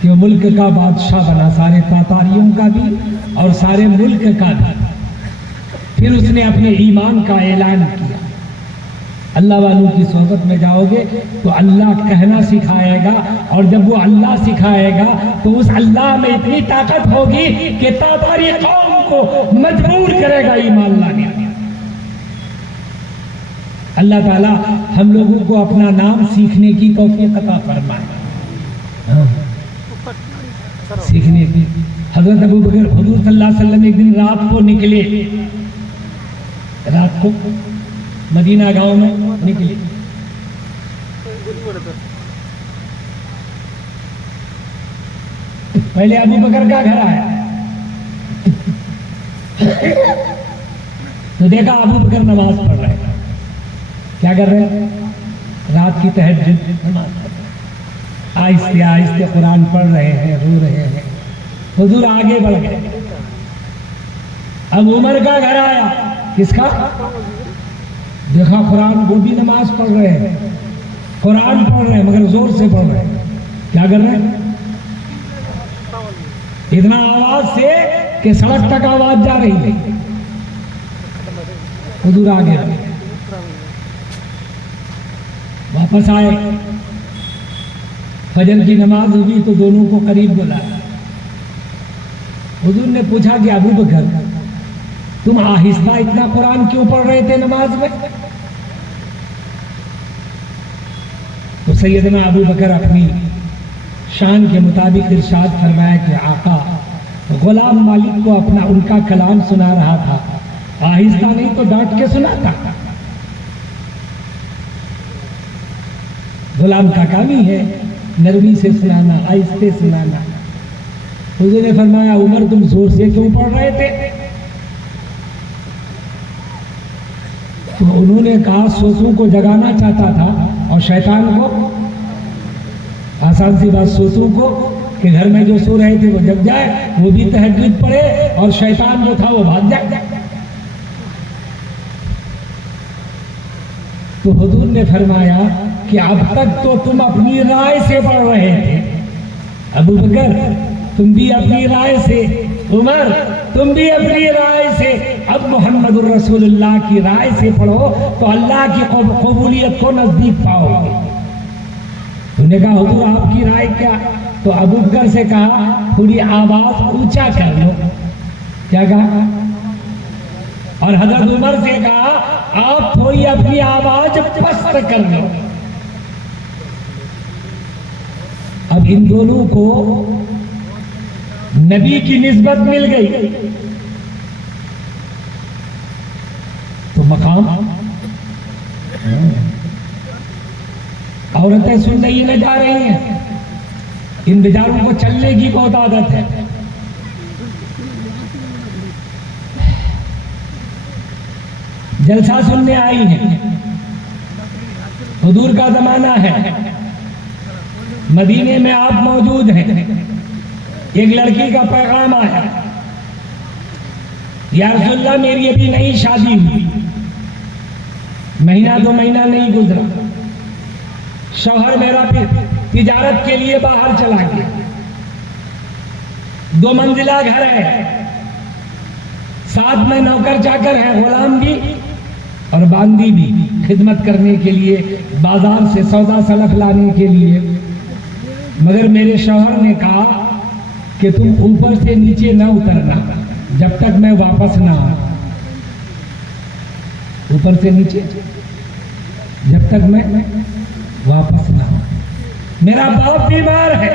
کہ وہ ملک کا بادشاہ بنا، سارے تاتاریوں کا بھی اور سارے ملک کا بھی۔ پھر اس نے اپنے ایمان کا اعلان کیا۔ اللہ والوں کی صحبت میں جاؤ گے تو اللہ کہنا سکھائے گا، اور جب وہ اللہ سکھائے گا تو اس اللہ میں اتنی طاقت ہوگی کہ تاتاری قوم کو مجبور کرے گا ایمان لانے۔ اللہ تعالیٰ ہم لوگوں کو اپنا نام سیکھنے کی توفیق عطا فرمائے، سیکھنے کی۔ حضرت ابو بکر حضور صلی اللہ علیہ وسلم ایک دن رات کو نکلے، رات کو مدینہ گاؤں میں نکلے، پہلے ابو بکر کا گھر آیا تو دیکھا ابو بکر نماز پڑھ رہے ہیں۔ کیا کر رہے ہیں؟ رات کی تہجد نماز پڑھ رہے ہیں، آہستہ آہستہ قرآن پڑھ رہے ہیں، رو رہے ہیں۔ حضور آگے بڑھ گئے، اب عمر کا گھر آیا، کس کا؟ دیکھا قرآن، وہ بھی نماز پڑھ رہے ہیں، قرآن پڑھ رہے ہیں مگر زور سے پڑھ رہے ہیں۔ کیا کر رہے ہیں؟ اتنا آواز سے کہ سڑک تک آواز جا رہی ہے۔ حضور آگے واپس آئے، فجر کی نماز ہوئی تو دونوں کو قریب بلایا۔ حضور نے پوچھا کہ ابو بکر تم آہستہ اتنا قرآن کیوں پڑھ رہے تھے نماز میں؟ تو سیدنا ابو بکر اپنی شان کے مطابق ارشاد فرمایا کہ آقا غلام مالک کو اپنا ان کا کلام سنا رہا تھا، آہستہ نہیں تو ڈانٹ کے سناتا۔ غلام کا کام ہی ہے نرمی سے سنانا، آہستہ سنانا۔ حضور نے فرمایا عمر تم زور سے کیوں پڑھ رہے تھے؟ تو انہوں نے کہا سوسوں کو جگانا چاہتا تھا اور شیطان کو، آسان سی بات، سوسوں کو کہ گھر میں جو سو رہے تھے وہ جگ جائے، وہ بھی تہجد پڑھے، اور شیطان جو تھا وہ بھاگ جائے۔ تو حضور نے فرمایا کہ اب تک تو تم اپنی رائے سے پڑھ رہے تھے، ابو بکر تم بھی اپنی رائے سے، عمر تم بھی اپنی رائے سے، اب محمد الرسول اللہ کی رائے سے پڑھو تو اللہ کی قبولیت کو نزدیک پاؤ گے۔ انہوں نے کہا حضور آپ کی رائے کیا؟ تو ابو بکر سے کہا تھوڑی آواز اونچا کر لو۔ کیا کہا؟ اور حضرت عمر سے کہا آپ تھوڑی اپنی آواز پست کر لو۔ اب ان دونوں کو نبی کی نسبت مل گئی تو مقام، عورتیں سن رہی نہ جا رہی ہیں، ان بیچاروں کو چلنے کی بہت عادت ہے۔ جلسہ سننے آئی ہیں، حضور کا زمانہ ہے، مدینے میں آپ موجود ہیں، ایک لڑکی کا پیغام آیا، یا رسول اللہ میری ابھی نئی شادی ہوئی، مہینہ دو مہینہ نہیں گزرا، شوہر میرا پھر تجارت کے لیے باہر چلا گیا، 2 منزلہ گھر ہے، ساتھ میں نوکر چاکر ہے، غلام بھی اور باندی بھی، خدمت کرنے کے لیے، بازار سے سودا سلف لانے کے لیے۔ مگر میرے شوہر نے کہا کہ تم اوپر سے نیچے نہ اترنا جب تک میں واپس نہ آؤں، اوپر سے نیچے جب تک میں واپس نہ آؤں، میرا باپ بیمار ہے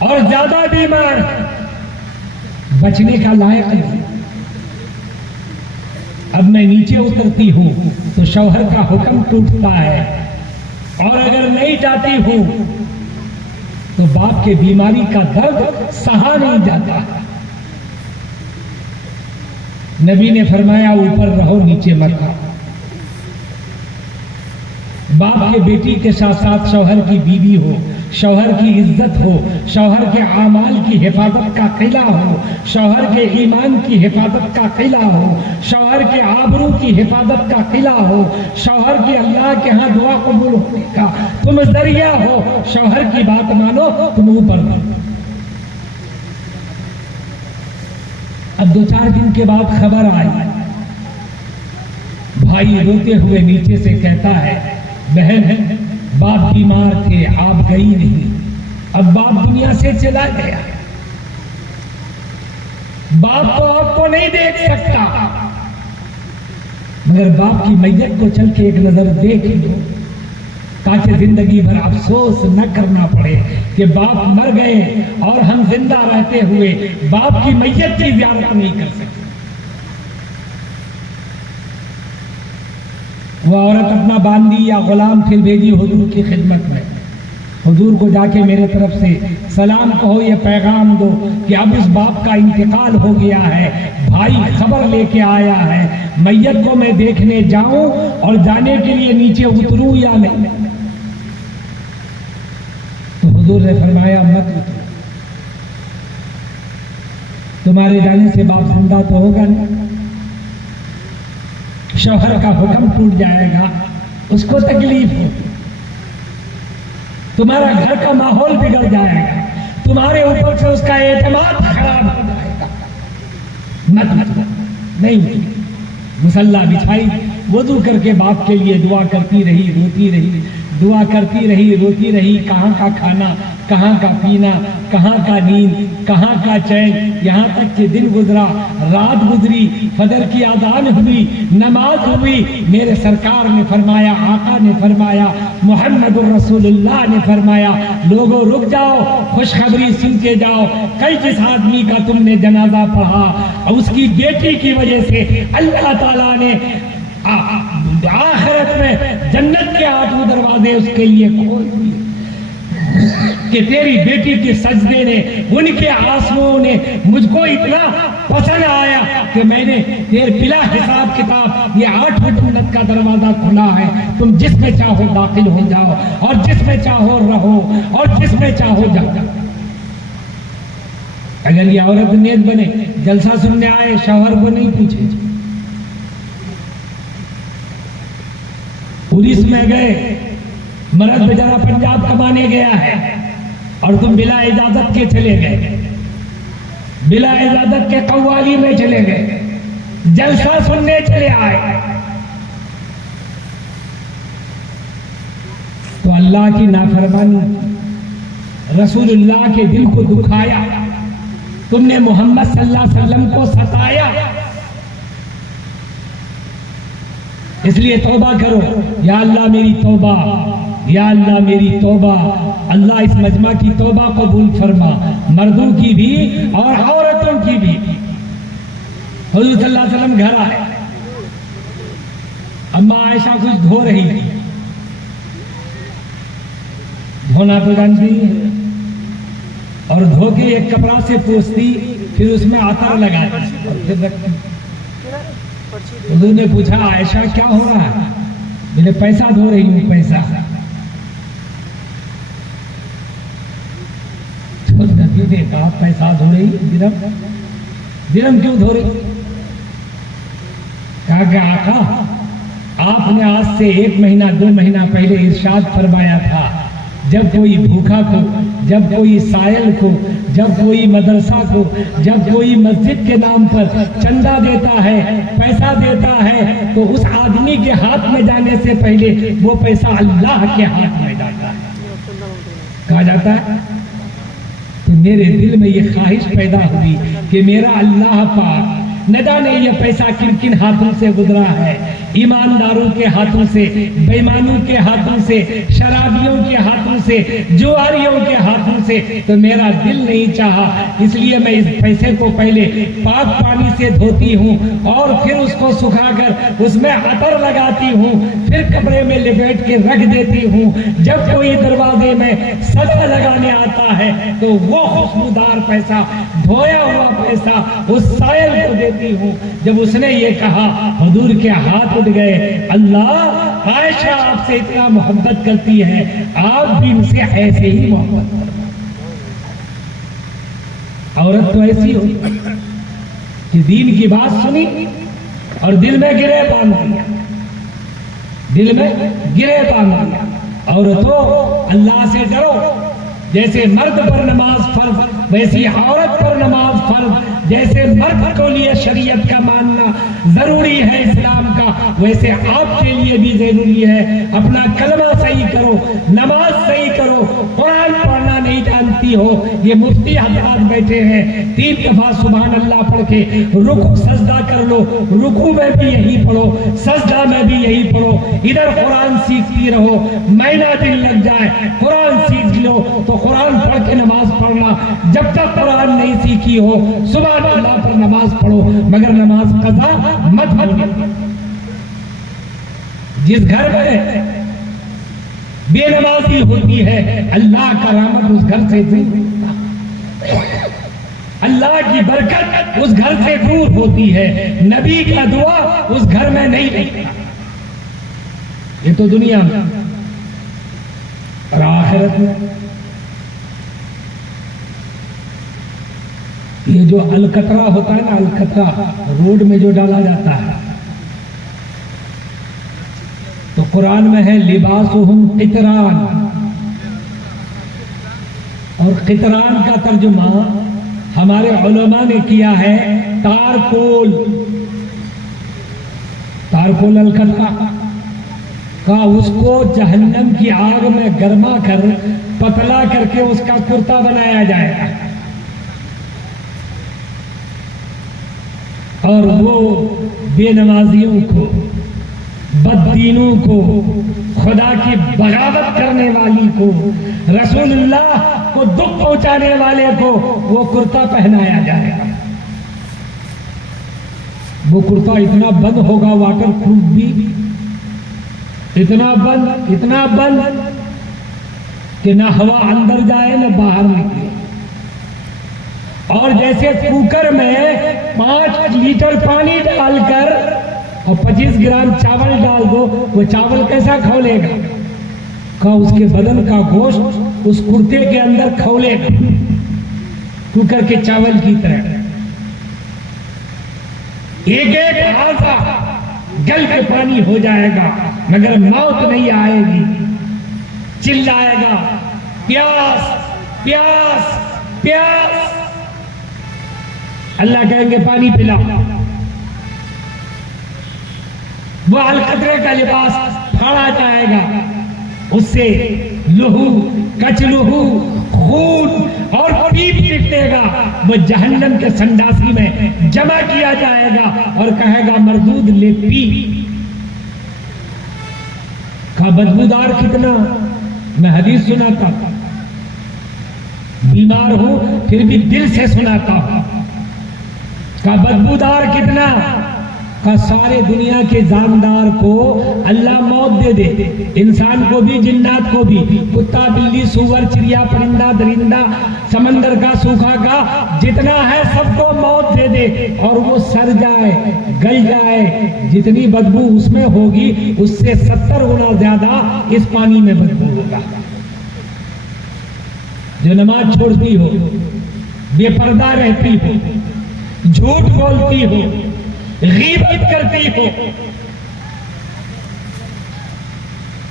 اور زیادہ بیمار ہے، بچنے کا لائق نہیں، اب میں نیچے اترتی ہوں تو شوہر کا حکم ٹوٹتا ہے، اور اگر نہیں جاتی ہوں تو باپ کے بیماری کا درد سہا نہیں جاتا۔ نبی نے فرمایا اوپر رہو نیچے مت آؤ۔ باپ کے بیٹی کے ساتھ ساتھ شوہر کی بیوی ہو، شوہر کی عزت ہو، شوہر کے اعمال کی حفاظت کا قلعہ ہو، شوہر کے ایمان کی حفاظت کا قلعہ ہو، شوہر کے آبرو کی حفاظت کا قلعہ ہو، شوہر کی اللہ کے ہاں دعا قبول ہونے کا تم ذریعہ ہو، شوہر کی بات مانو تم اوپر رہو۔ اب 2-4 دن کے بعد خبر آئی، بھائی روتے ہوئے نیچے سے کہتا ہے بہن باپ بیمار تھے آپ گئی نہیں، اب باپ دنیا سے چلا گیا، باپ تو آپ کو نہیں دیکھ سکتا، مگر باپ کی میت کو چل کے ایک نظر دیکھ لو تاکہ زندگی بھر افسوس نہ کرنا پڑے کہ باپ مر گئے اور ہم زندہ رہتے ہوئے باپ کی میت کی زیارت نہیں کر سکتے۔ وہ عورت اپنا باندی یا غلام پھر بھیجی حضور کی خدمت میں، حضور کو جا کے میرے طرف سے سلام کہو، یہ پیغام دو کہ اب اس باپ کا انتقال ہو گیا ہے، بھائی خبر لے کے آیا ہے، میت کو میں دیکھنے جاؤں اور جانے کے لیے نیچے اتروں یا نہیں؟ تو حضور نے فرمایا مت اترو، تمہارے جانے سے باپ زندہ تو ہوگا نہیں، شوہر کا حکم ٹوٹ جائے گا، اس کو تکلیف ہوگی، تمہارا گھر کا ماحول بگڑ جائے گا، تمہارے اوپر سے اس کا اعتماد خراب ہو جائے گا، مت نہیں۔ مصلی بچھائی، وضو کر کے باپ کے لیے دعا کرتی رہی، روتی رہی، دعا کرتی رہی، روتی رہی، کہاں کا کھانا، کہاں کا پینا، کہاں کا نیند، کہاں کا چین، یہاں تک کہ دن گزرا، رات گزری، فجر کی اذان ہوئی، نماز ہوئی، میرے سرکار نے فرمایا، آقا نے فرمایا، محمد الرسول اللہ نے فرمایا، لوگوں رک جاؤ، خوشخبری سن کے جاؤ، کل جس آدمی کا تم نے جنازہ پڑھا اور اس کی بیٹی کی وجہ سے اللہ تعالیٰ نے آخرت میں جنت کے 8 دروازے اس کے لیے کھول دیے کہ تیری بیٹی کے سجدے نے، ان کے آنسوؤں نے مجھ کو اتنا پسند آیا کہ میں نے تیرے بلا حساب کتاب یہ 8 جنت کا دروازہ کھلا ہے، تم جس میں چاہو داخل ہو جاؤ اور جس میں چاہو رہو اور جس میں چاہو جاؤ۔ اگر یہ عورت نیک بنے، جلسہ سننے آئے، شوہر کو نہیں پوچھے، پولیس میں گئے، مرد بیچارہ پنجاب کمانے گیا ہے اور تم بلا اجازت کے چلے گئے، بلا اجازت کے قوالی میں چلے گئے، جلسہ سننے چلے آئے، تو اللہ کی نافرمانی، رسول اللہ کے دل کو دکھایا، تم نے محمد صلی اللہ علیہ وسلم کو ستایا، اس لیے توبہ کرو، یا اللہ میری توبہ، یا اللہ میری توبہ۔ اللہ اس مجمع کی توبہ قبول فرما، مردوں کی بھی اور عورتوں کی بھی۔ حضور صلی اللہ علیہ وسلم گھر آئے، اما عائشہ کچھ دھو رہی تھی، دھونا تو جانتی ہے، اور دھو کے ایک کپڑا سے پوچھتی، پھر اس میں عطر لگاتی اور پھر رکھتی۔ حضور نے پوچھا عائشہ کیا ہو رہا ہے؟ میں نے پیسہ دھو رہی ہوں، پیسہ۔ تو نبی نے کہا پیسہ دھو رہی، درم کیوں دھو رہی؟ کہا کہ آقا آپ نے آج سے 1 مہینہ 2 مہینہ پہلے ارشاد فرمایا تھا، جب کوئی بھوکا کو، جب کوئی سائل کو، جب کوئی مدرسہ کو، جب کوئی مسجد کے نام پر چندہ دیتا ہے، پیسہ دیتا ہے، تو اس آدمی کے ہاتھ میں جانے سے پہلے وہ پیسہ اللہ کے ہاتھ میں جاتا ہے۔ کہا جاتا ہے تو میرے دل میں یہ خواہش پیدا ہوئی کہ میرا اللہ پاک نہ جانے یہ پیسہ کن کن ہاتھوں سے گزرا ہے، ایمانداروں کے ہاتھوں سے، بے ایمانوں کے ہاتھوں سے، شرابیوں کے ہاتھوں سے، جواریوں کے ہاتھوں سے، تو میرا دل نہیں چاہا، اس لیے میں اس پیسے کو پہلے پاک پانی سے دھوتی ہوں اور پھر اس کو سکھا کر اس میں عطر لگاتی ہوں، پھر کپڑے میں لپیٹ کے رکھ دیتی ہوں، جب کوئی دروازے میں صدقہ لگانے آتا ہے تو وہ خوشبودار پیسہ، دھویا ہوا پیسہ اس سائل کو دیتی ہوں۔ جب اس نے یہ کہا حضور کے ہاتھ اٹھ گئے، اللہ عائشہ آپ سے اتنا محبت کرتی ہے، آپ بھی ان سے ایسے ہی محبت کرو۔ عورت تو ایسی ہو کہ دین کی بات سنی اور دل میں گرے باندھ دیا، دل میں گرے باندھ دیا۔ عورتوں اللہ سے ڈرو، جیسے مرد پر نماز فرض ویسی عورت پر نماز فرض، جیسے مرد کو لیے شریعت کا ماننا ضروری ہے اسلام کا، ویسے آپ کے لیے بھی ضروری ہے۔ اپنا کلمہ صحیح کرو، نماز صحیح کرو، قرآن پڑھنا نہیں جانتی نمازی ہو، یہ مفتی حضرات بیٹھے ہیں، 3 دفعہ سبحان اللہ پڑھ کے رکوع سجدہ کر لو، رکوع میں بھی یہی پڑھو، سجدہ میں بھی یہی پڑھو، ادھر قرآن سیکھتی رہو، مہینہ دن لگ جائے قرآن سیکھ لو تو قرآن پڑھ کے نماز پڑھنا، جب تک قرآن نہیں سیکھی ہو سبحان اللہ پر نماز پڑھو، مگر نماز قضا مت کرو۔ جس گھر میں بے نمازی ہوتی ہے اللہ کا رحمت اس گھر سے دور ہوتا ہے، اللہ کی برکت اس گھر سے دور ہوتی ہے، نبی کا دعا اس گھر میں نہیں رہتا۔ یہ تو دنیا میں، اور آخرت میں یہ جو القطرہ ہوتا ہے نا، القطرہ روڈ میں جو ڈالا جاتا ہے، تو قرآن میں ہے لباسہم قطران، اور قطران کا ترجمہ ہمارے علماء نے کیا ہے تارکول، تارکول القطرہ کا، اس کو جہنم کی آگ میں گرما کر پتلا کر کے اس کا کرتا بنایا جائے گا، اور وہ بے نمازیوں کو، بددینوں کو، خدا کی بغاوت کرنے والی کو، رسول اللہ کو دکھ پہنچانے والے کو وہ کرتا پہنایا جائے گا۔ وہ کرتا اتنا بند ہوگا، واٹر پروف بھی اتنا بند کہ نہ ہوا اندر جائے نہ باہر نکلے، اور جیسے کوکر میں 5 لیٹر پانی ڈال کر اور 25 گرام چاول ڈال دو، وہ چاول کیسا کھولے گا؟ اس کے بدن کا گوشت اس کرتے کے اندر کھولے گا، کوکر کے چاول کی طرح، ایک ہاتھا گل کے پانی ہو جائے گا، مگر موت نہیں آئے گی، چلائے گا پیاس پیاس پیاس، اللہ کہیں گے پانی پلا، وہ القطرے کا لباس پھاڑا جائے گا، اس سے لہو کچ لہو خون اور پیپ نکلے گا، وہ جہنم کے سنڈاسی میں جمع کیا جائے گا اور کہے گا مردود لے پی۔ کا بدبودار کتنا، میں حدیث سناتا بیمار ہوں پھر بھی دل سے سناتا ہوں، کا بدبودار کتنا، کا سارے دنیا کے جاندار کو اللہ موت دے دے، انسان کو بھی جنات کو بھی، کتا بلی سور چڑیا پرندہ درندہ سمندر کا سوکھا کا جتنا ہے سب کو موت دے دے، اور وہ سر جائے گل جائے، جتنی بدبو اس میں ہوگی اس سے 70 گنا زیادہ اس پانی میں بدبو ہوگا۔ جو نماز چھوڑتی ہو، بے پردہ رہتی ہو، جھوٹ بولتی ہو، غیبت کرتی ہو،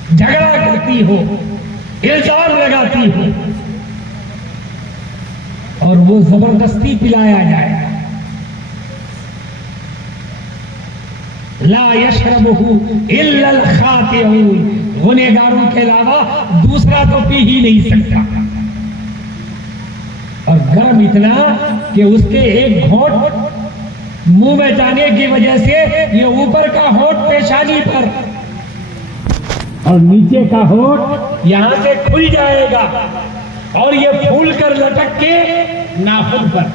جھگڑا کرتی ہو، الزام لگاتی ہو، اور وہ زبردستی پلایا جائے گا، لا یشربہ الا الخاطئون، گنہگاروں کے علاوہ دوسرا تو پی ہی نہیں سکتا، اور گرم اتنا کہ اس کے ایک گھونٹ منہ میں جانے کی وجہ سے یہ اوپر کا ہونٹ پیشانی پر اور نیچے کا ہونٹ یہاں سے کھل جائے گا، اور یہ پھول کر لٹک کے ناخن پر،